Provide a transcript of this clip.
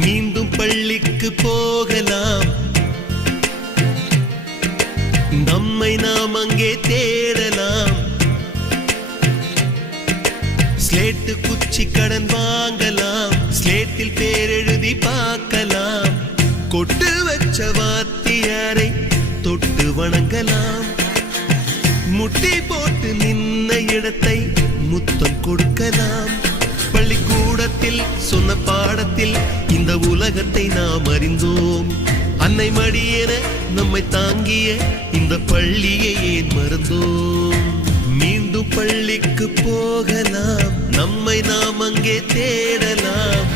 மீண்டும் பள்ளிக்கு போகலாம், நம்மை நாம் அங்கே தேடலாம். ஸ்லேட்டு குச்சி கடன் வாங்கலாம், ஸ்லேட்டில் பேர் எழுதி பார்க்கலாம். கொட்டு வச்ச வாத்தியாரை தொட்டு வணங்கலாம், முட்டி போட்டு நின்ன இடத்தை முத்தம் கொடுக்கலாம். பள்ளிக்கூடத்தில் சொன்ன பாடத்தில் இந்த உலகத்தை நாம் அறிந்தோம். அன்னை மடியென நம்மை தாங்கிய இந்த பள்ளியை ஏன் மறந்தோம்? மீண்டும் பள்ளிக்கு போகலாம், நம்மை நாம் அங்கே தேடலாம்.